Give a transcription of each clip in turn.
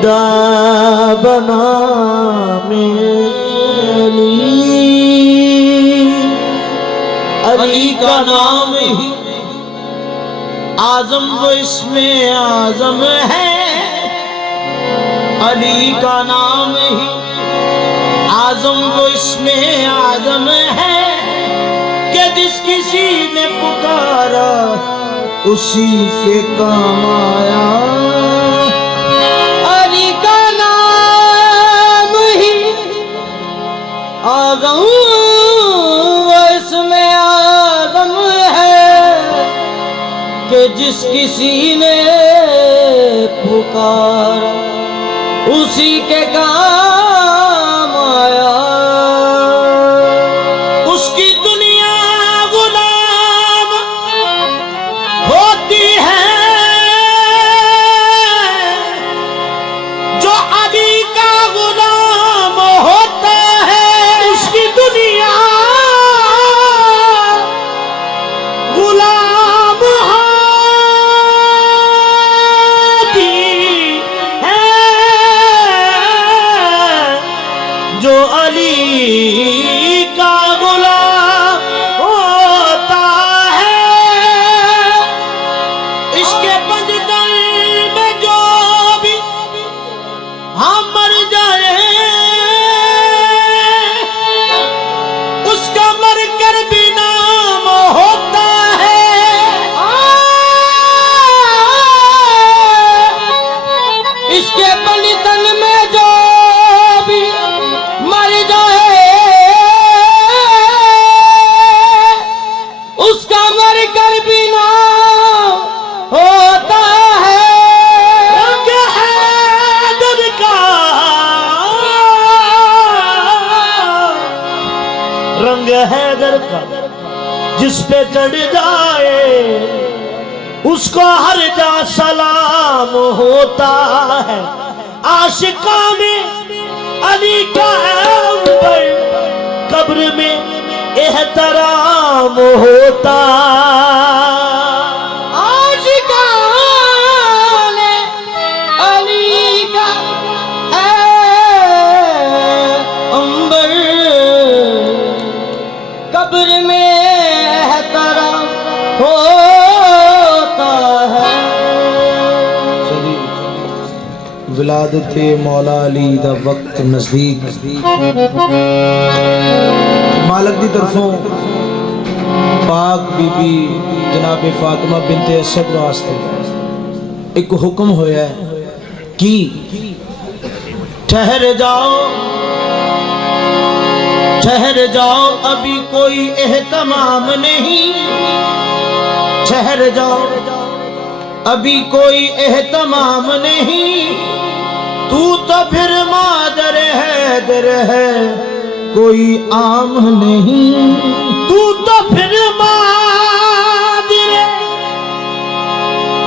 खुदा बना अली का नाम ही आजम वो इसमें आजम है। अली का नाम ही आजम वो इसमें आजम है कि जिस किसी ने पुकारा उसी के काम आया। अली का नाम ही आजम वो इसमें आजम है कि जिस किसी ने पुकारा उसी के काम आया। उसकी दुनिया गुलाम होती है जो अली का गुलाम होता है। उसकी दुनिया गुलाम होती है जो अली का गुलाम होता है। इसके बंधन में जो भी हम मर जाए उसका मर कर भी नाम होता है। इसके बंधन में जो भी मर जाए उसका मर कर भी नाम होता है। रंग हैदर का रंग हैदर का जिस पे चढ़ जाए उसको हर जा सलाम होता है। आशिका में अली का अंबर कब्र में एहतराम होता। आशिका ने अली का अंबर कब्र में एहतराम होता है। विलादत मौला अली दा वक्त नजदीक मालक दी तरफों पाक बीबी जनाब फातिमा बिनते असद वास्ते एक हुक्म होया है कि ठहर जाओ अभी कोई एहतमाम नहीं। ठहर जाओ अभी कोई एहतमाम नहीं। तू तो फिर मादर हैदर है कोई आम नहीं। तू तो फिर मादर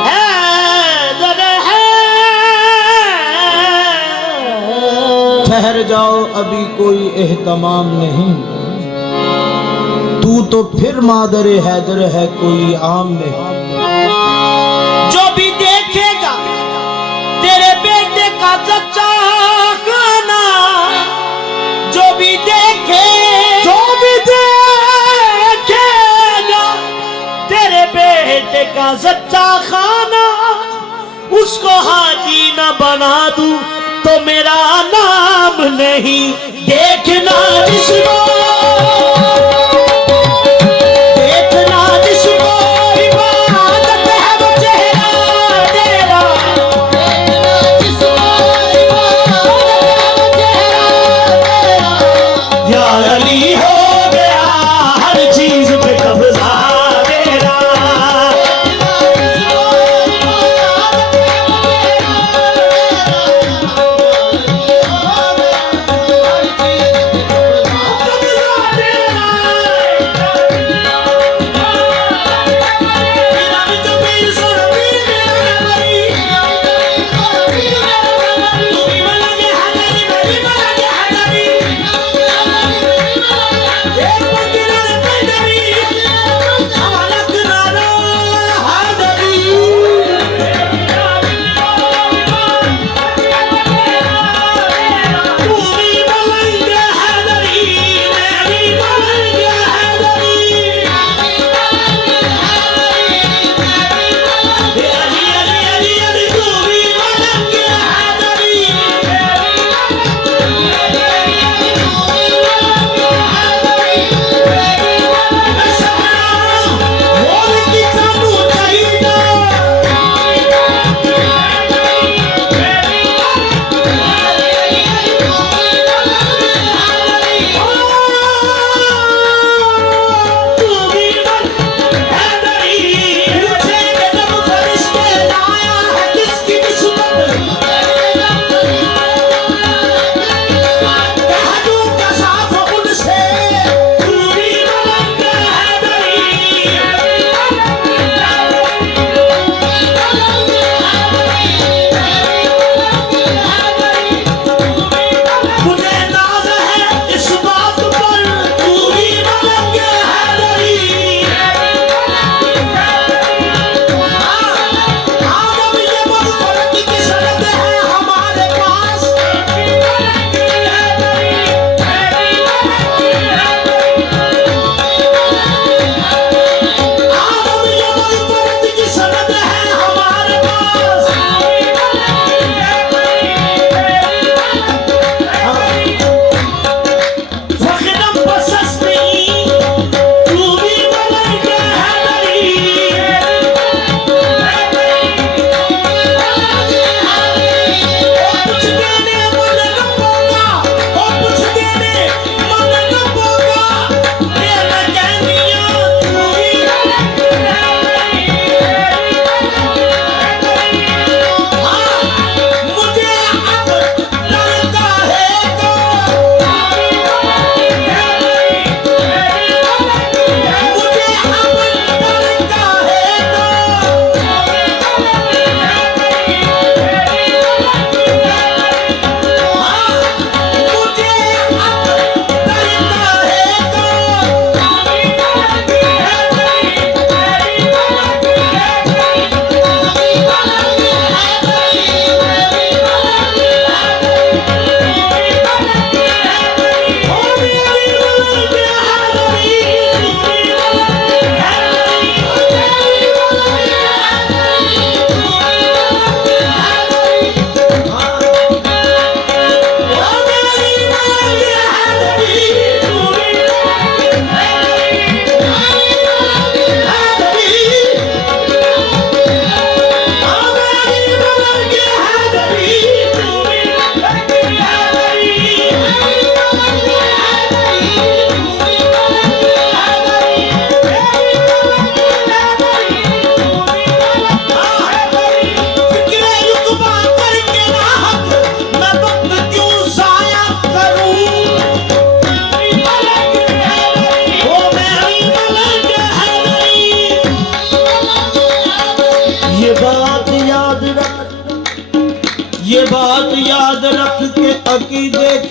हैदर है। ठहर जाओ अभी कोई एहतमाम नहीं। तू तो फिर मादर हैदर है कोई आम नहीं। जो भी देखेगा तेरे बेटे का सच्चा खाना, जो भी देखेगा तेरे बेटे का सच्चा खाना, उसको हाजी न बना दूं तो मेरा नाम नहीं। देखना जिसको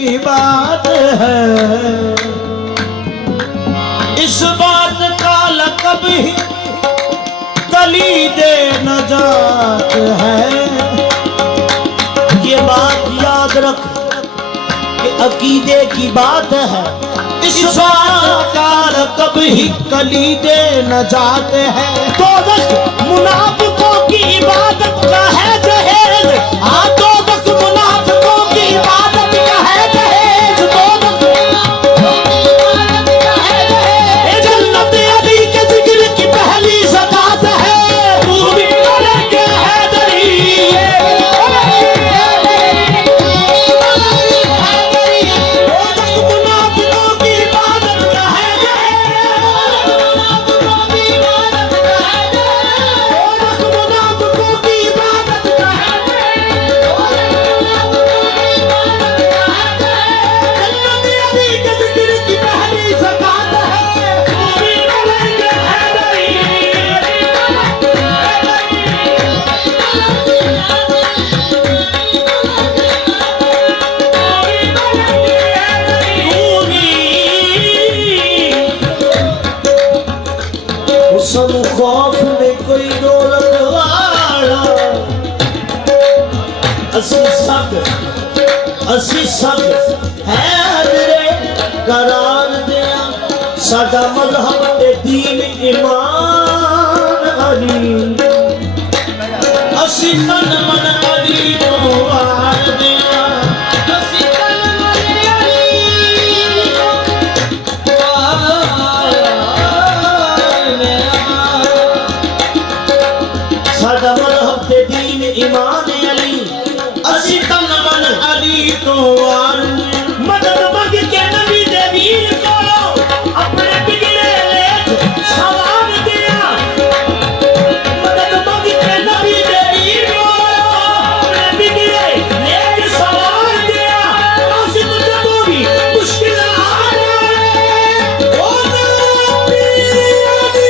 की बात है, इस बात का लक़ब ही कलीदे नजात है। ये बात याद रख कि अकीदे की बात है, इस बात का लक़ब ही कलीदे नजात है। तो मुनाफिकों की इबादत का है जहेज, तो मुनाफिकों की इबादत का है जहेज, जन्नत अली के जिक्र की पहली ज़कात है, तू भी करेंगे हैदरी। मुनाफिकों की इबादत का है जहेज, मुनाफिकों की इबादत का है जहेज, मुनाफिकों की इबादत का है खौफ में कोई दौलत वाला, असी सब है करार दिया, साडा मजहब ते दीन ईमान अली, असी तन मन अली तो वार दिया, असी तन मन अली तो वार दिया, साडा मजहब ते दीन ईमान अली, असी तन मन अली तो वार। मदद मंग के नबी दे वीर को अपने बिगड़े लेख सवार दिया, मदद मंग के नबी दे वीर को अपने बिगड़े लेख सवार दिया। कासिम जब भी मुश्किल आ जाए, ओ नबी अली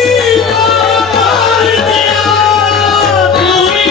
को मार दिया, तू भी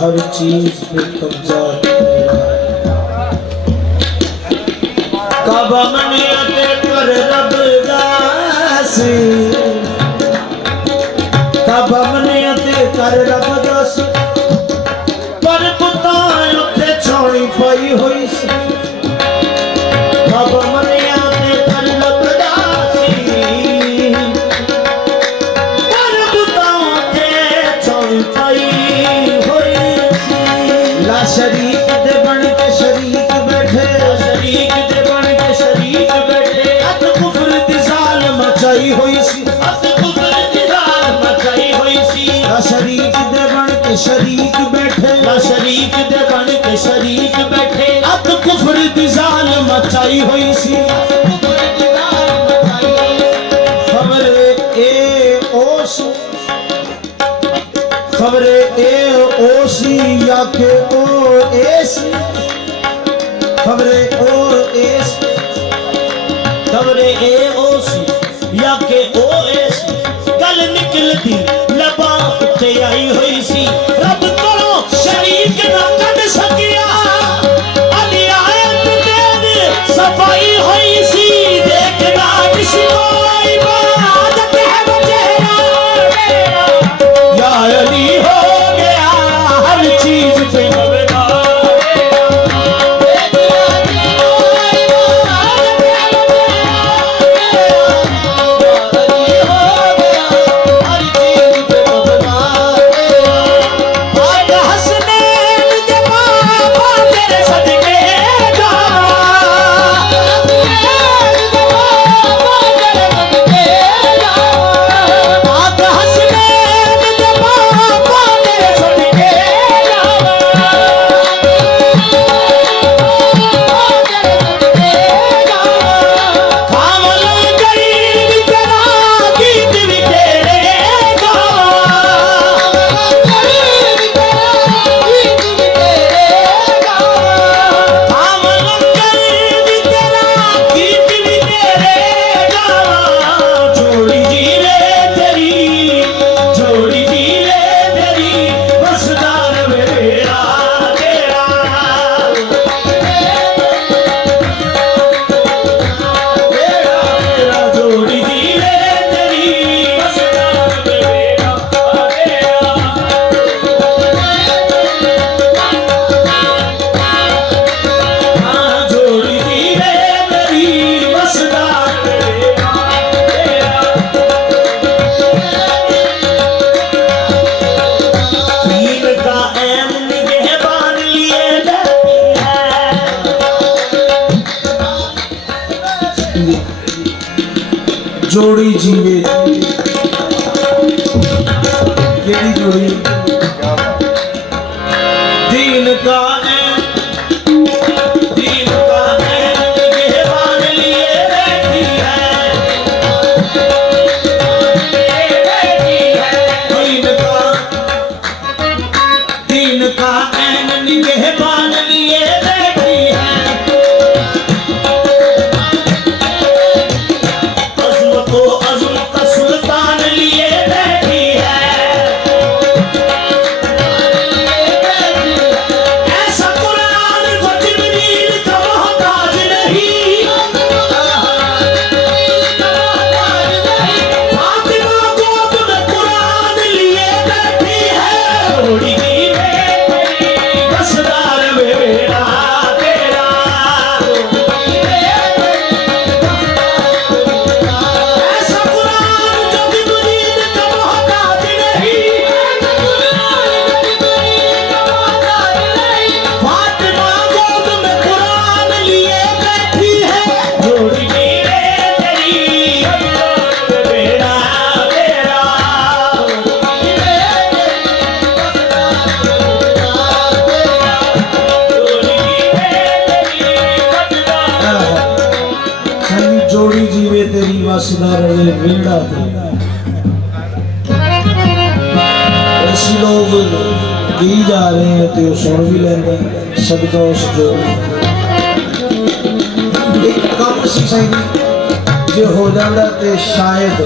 हर चीज पे कब्जा। कब मनियत कर रब दास, कब मनियत कर रब दास, पर पुतां उत्ते छोड़ी पई हुई सी। कब मनियत कर रब दास, पर पुतां उत्ते छोड़ी पई शरीक दे बन के शरीक बैठे, शरीक दे बन के शरीक बैठे, अत कुफर दी जाल मचाई हुई सी, अत कुफर दी जाल मचाई हुई सी। शरीक दे बन के शरीक बैठे, शरीक दे बन के शरीक बैठे, अत कुफर दी जाल मचाई हुई सी। खबरे ए ओस, खबरे ए ओसी या के ओ एस, खबरे ओ एस, खबरे ए ओसी या के ओ एस, गल निकलती लबा ते आई हुई सी। रब करो शरीक ना कद सकिया, अली आयत में सफाई हुई सी। देखना किसी को इबादत है बचेरा, या अली हो गया हर चीज पे जोड़ी जीवे केड़ी जोड़ी दीन का जोड़ी जीवे तेरी वसदार बेड़ा ते ऐसी लोग की जा रहे हैं तो सुन भी लेंगे सदका उस जो एक कम सी सही जो हो जाता ते शायद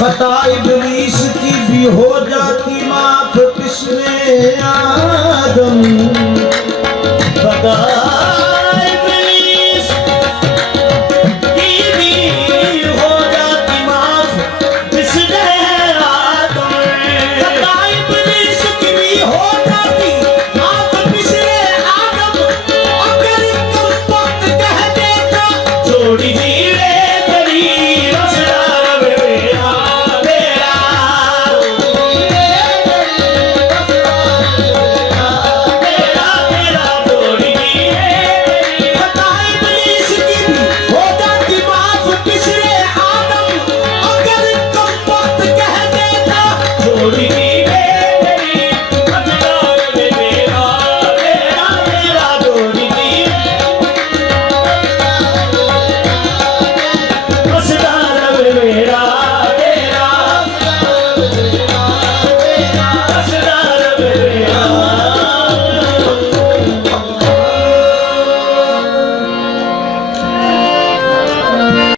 खता इब्लीस की भी हो जाती माफ पिछले आदम खता इब्लीस की भी हो जाती माफ पिछले आदम खता इब्लीस की भी हो जाती माफ पिछले आदम अगर तुम वक्त कह देता जोड़ी जीवे तेरी वसदार बेड़ा तेरा